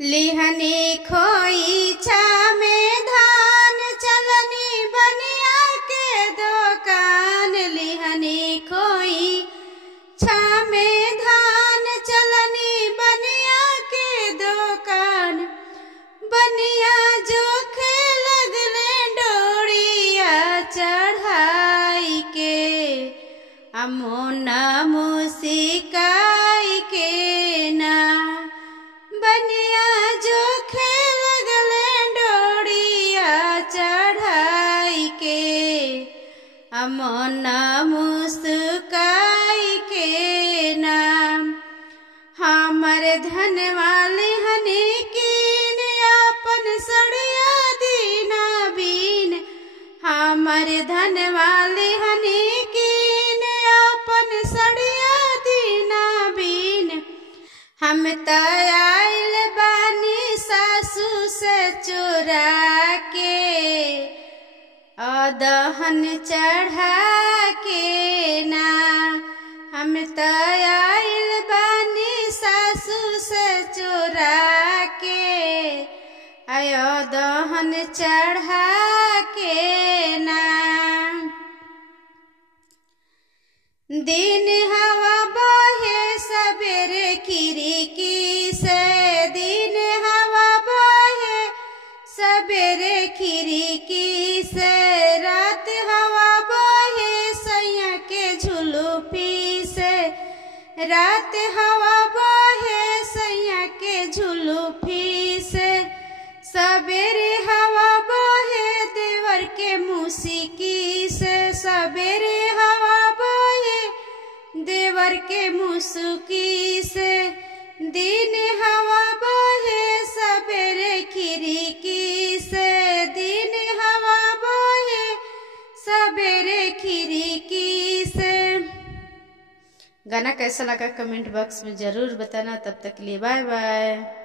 लिहनी खोइछा में धान चलनी बनिया के दुकान। लिहनी खोइछा में धान चलनी बनिया के दुकान। बनिया जोखे लगले डोरिया चढ़ाई के अमोना मुसिकाई के ना। बनिया जोखे लगले डोरिया चढ़ाई के अमोना मुस्काई के नाम। हमर धन वाले हनी कीन अपन सड़िया दीना बीन। हमर धन वाले हनी कीन अपन सड़िया दीना बीन। हम आइल बानी सासू से चुरा के अदहन चढ़ा के ना। हम आइल बानी सासू से चुरा के अदहन चढ़ा के ना। दिन हवा बहे सबेरे खिड़की से। दिन हवा बहे सबेरे खिड़की से। रात हवा बहे सैया के झुलुपी से। रात हवा बहे सैया के झुलुपी से। सबेरे हवा बहे देवर के मुसिकी से। सबेरे हवा देवर के मुसुकी से। दिन हवा बहे सबेरे खिड़की से। दिन हवा बहे सबेरे खिड़की से। गाना कैसा लगा कमेंट बॉक्स में जरूर बताना। तब तक के लिए बाय बाय।